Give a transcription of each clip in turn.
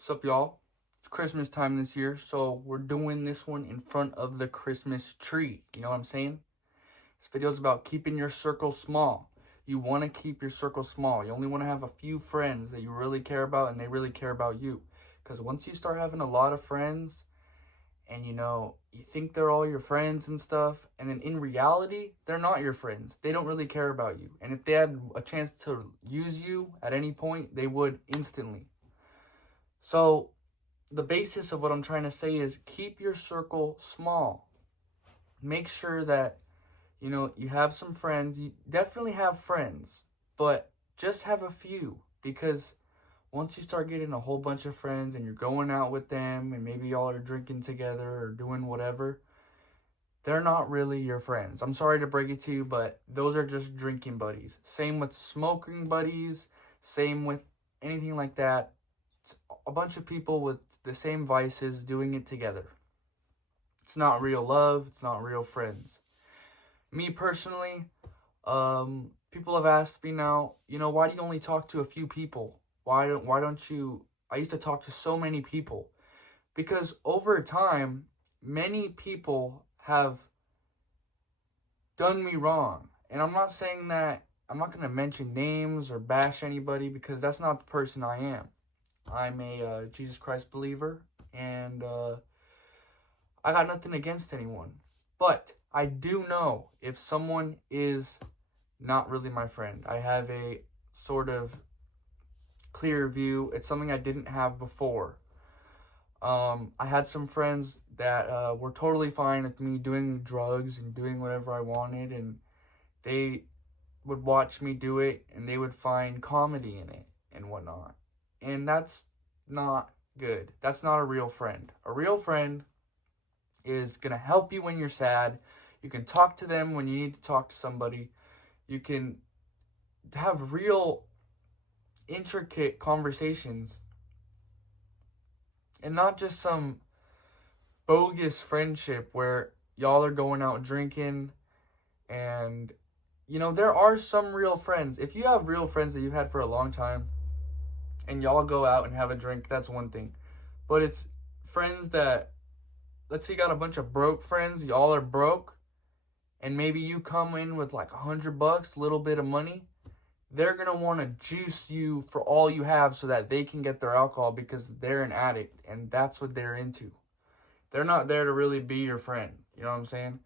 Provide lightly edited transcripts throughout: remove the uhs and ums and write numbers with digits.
What's up, y'all? It's Christmas time this year, so we're doing this one in front of the Christmas tree. You know what I'm saying? This video is about keeping your circle small. You want to keep your circle small. You only want to have a few friends that you really care about and they really care about you. Because once you start having a lot of friends and you think they're all your friends and stuff, and then in reality, they're not your friends. They don't really care about you. And if they had a chance to use you at any point, they would instantly. So, the basis of what I'm trying to say is keep your circle small. Make sure that, you have some friends. You definitely have friends, but just have a few, because once you start getting a whole bunch of friends and you're going out with them and maybe y'all are drinking together or doing whatever, they're not really your friends. I'm sorry to break it to you, but those are just drinking buddies. Same with smoking buddies, same with anything like that. It's a bunch of people with the same vices doing it together. It's not real love. It's not real friends. Me personally, people have asked me now, why do you only talk to a few people? Why don't you? I used to talk to so many people, because over time, many people have done me wrong. And I'm not saying that, I'm not going to mention names or bash anybody, because that's not the person I am. I'm a Jesus Christ believer, and I got nothing against anyone. But I do know if someone is not really my friend. I have a sort of clear view. It's something I didn't have before. I had some friends that were totally fine with me doing drugs and doing whatever I wanted, and they would watch me do it, and they would find comedy in it and whatnot. And that's not good. That's not a real friend. A real friend is going to help you when you're sad. You can talk to them when you need to talk to somebody. You can have real intricate conversations, and not just some bogus friendship where y'all are going out drinking. And there are some real friends. If you have real friends that you've had for a long time and y'all go out and have a drink, that's one thing. But it's friends that, let's say you got a bunch of broke friends, y'all are broke, and maybe you come in with like $100, little bit of money. They're going to want to juice you for all you have so that they can get their alcohol, because they're an addict and that's what they're into. They're not there to really be your friend. You know what I'm saying?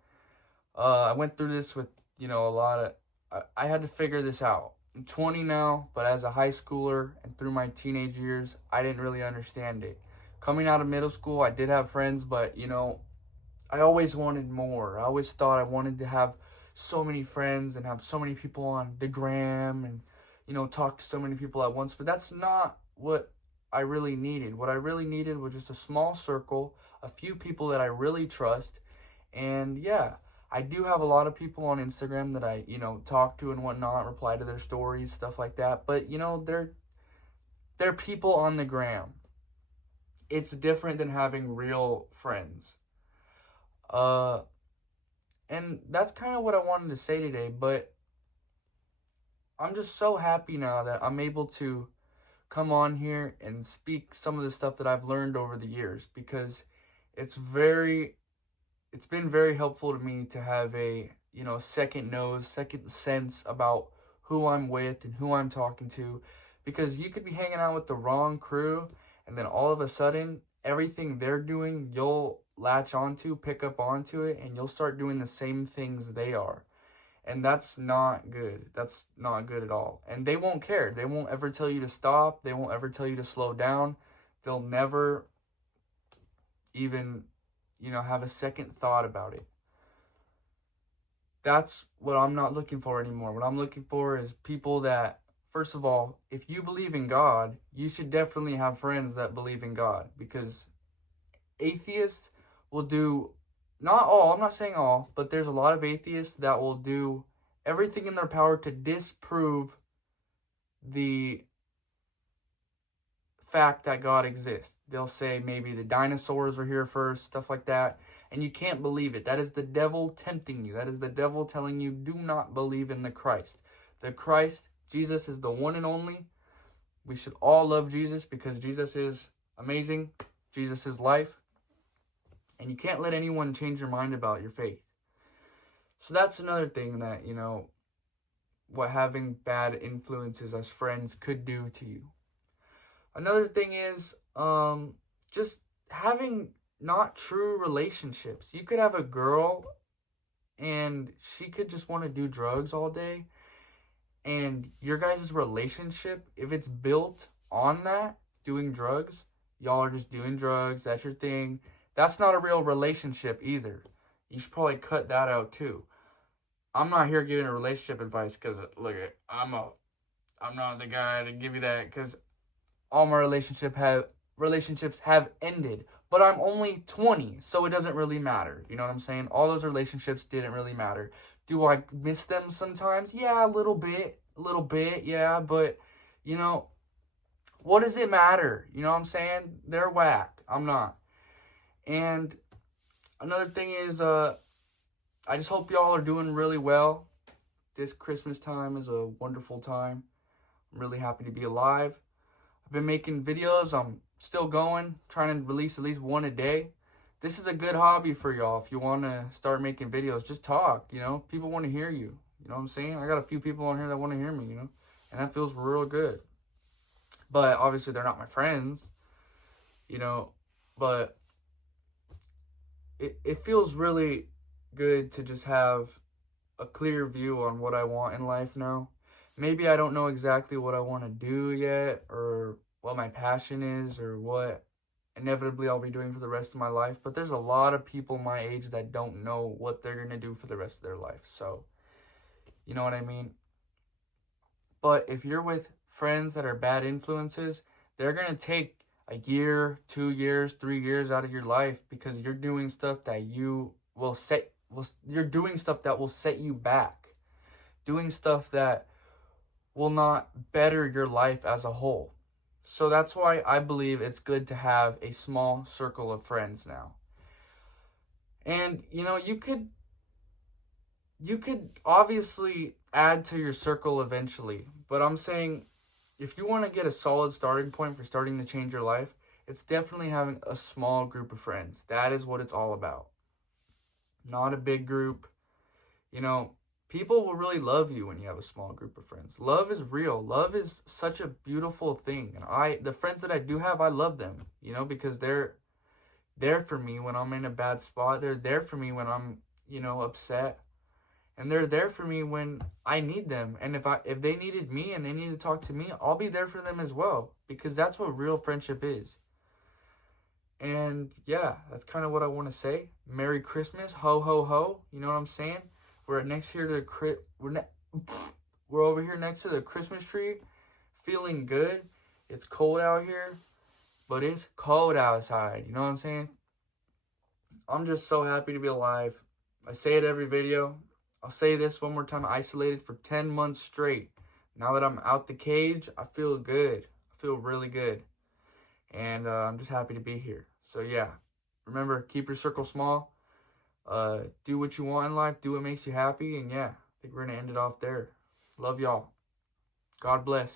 I went through this with, a lot of, I had to figure this out. I'm 20 now, but as a high schooler and through my teenage years, I didn't really understand it. Coming out of middle school, I did have friends, but, I always wanted more. I always thought I wanted to have so many friends and have so many people on the gram and, talk to so many people at once. But that's not what I really needed. What I really needed was just a small circle, a few people that I really trust. And yeah, I do have a lot of people on Instagram that I, talk to and whatnot, reply to their stories, stuff like that. But, they're people on the gram. It's different than having real friends. And that's kind of what I wanted to say today, but I'm just so happy now that I'm able to come on here and speak some of the stuff that I've learned over the years, because it's been very helpful to me to have a, second nose, second sense about who I'm with and who I'm talking to, because you could be hanging out with the wrong crew, and then all of a sudden, everything they're doing, you'll latch onto, pick up onto it, and you'll start doing the same things they are. And that's not good. That's not good at all. And they won't care. They won't ever tell you to stop. They won't ever tell you to slow down. They'll never even, have a second thought about it. That's what I'm not looking for anymore. What I'm looking for is people that, first of all, if you believe in God, you should definitely have friends that believe in God, because atheists will do, not all, I'm not saying all, but there's a lot of atheists that will do everything in their power to disprove the fact that God exists. They'll say maybe the dinosaurs are here first, stuff like that, and you can't believe it. That is the devil tempting you. That is the devil telling you, do not believe in the Christ. The Christ, Jesus, is the one and only. We should all love Jesus, because Jesus is amazing. Jesus' life. And you can't let anyone change your mind about your faith. So that's another thing that, what having bad influences as friends could do to you. Another thing is just having not true relationships. You could have a girl and she could just want to do drugs all day. And your guys' relationship, if it's built on that, doing drugs, y'all are just doing drugs, that's your thing. That's not a real relationship either. You should probably cut that out too. I'm not here giving a relationship advice because, look, I'm not the guy to give you that because all my relationships have ended. But I'm only 20, so it doesn't really matter. You know what I'm saying? All those relationships didn't really matter. Do I miss them sometimes? Yeah, a little bit, yeah. But, what does it matter? You know what I'm saying? They're whack. I'm not. And another thing is, I just hope y'all are doing really well. This Christmas time is a wonderful time. I'm really happy to be alive. I've been making videos. I'm still going, trying to release at least one a day. This is a good hobby for y'all. If you want to start making videos, just talk, People want to hear you. You know what I'm saying? I got a few people on here that want to hear me, And that feels real good. But obviously they're not my friends, But it feels really good to just have a clear view on what I want in life now. Maybe I don't know exactly what I want to do yet, or what my passion is, or what inevitably I'll be doing for the rest of my life. But there's a lot of people my age that don't know what they're going to do for the rest of their life. So, you know what I mean? But if you're with friends that are bad influences, they're going to take a year, 2 years, 3 years out of your life because you're doing stuff that you're doing stuff that will set you back. Doing stuff that will not better your life as a whole. So that's why I believe it's good to have a small circle of friends now. And, you could obviously add to your circle eventually. But I'm saying, if you want to get a solid starting point for starting to change your life, it's definitely having a small group of friends. That is what it's all about. Not a big group. People will really love you when you have a small group of friends. Love is real. Love is such a beautiful thing. And the friends that I do have, I love them, because they're there for me when I'm in a bad spot. They're there for me when I'm, upset. And they're there for me when I need them. And if they needed me and they need to talk to me, I'll be there for them as well. Because that's what real friendship is. And yeah, that's kind of what I want to say. Merry Christmas. Ho, ho, ho. You know what I'm saying? We're over here next to the Christmas tree, feeling good. It's cold out here, but it's cold outside. You know what I'm saying? I'm just so happy to be alive. I say it every video. I'll say this one more time. Isolated for 10 months straight. Now that I'm out the cage, I feel good. I feel really good. And I'm just happy to be here. So yeah, remember, keep your circle small. Do what you want in life. Do what makes you happy. And yeah, I think we're going to end it off there. Love y'all. God bless.